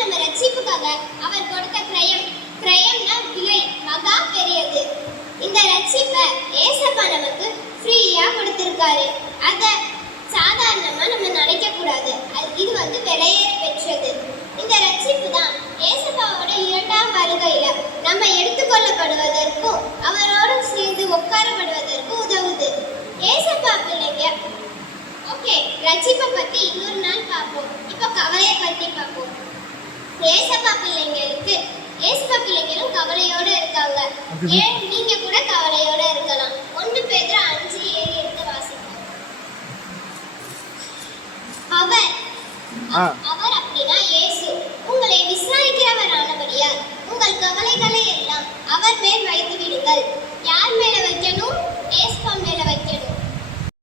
நம்ம ரட்சிப்புக்காக அவர் கொடுத்த கிரயம்னா விலை மகா பெரியது. இந்த ரட்சிப்பை ஏசப்பா நமக்கு ஃப்ரீயா கொடுத்திருக்காரு. அத சாதாரணமா நம்ம நினைக்க கூடாது. இது விலையேற பெற்றது. இந்த ரட்சிப்பு தான் ஏசப்பாவோட இரண்டாம் வருகையில நம்ம எடுத்துக்கொள்ளப்படுவதற்கும் அவரோடு சேர்ந்து உட்காரப்படுவதற்கும் உதவுது. ஏசப்பா பிள்ளைங்க, ஓகே, ரட்சிப்பை பத்தி இன்னொரு நாள் பார்ப்போம். இப்போ கவலையை பத்தி பார்ப்போம். ஏசப்பா பிள்ளைங்களும் கவலையோட இருக்காங்க. ஏன் நீங்க கூட கவலையோட இருக்கலாம். 1 பேதுரு 5:7 எடுத்து வாசிப்போம். அவர் அப்படின்னா இயேசு உங்களை விசாரிக்கிறவர் ஆனபடியால் உங்கள் கவலைகளை எல்லாம் அவர் மேல் வைத்து விடுங்கள்.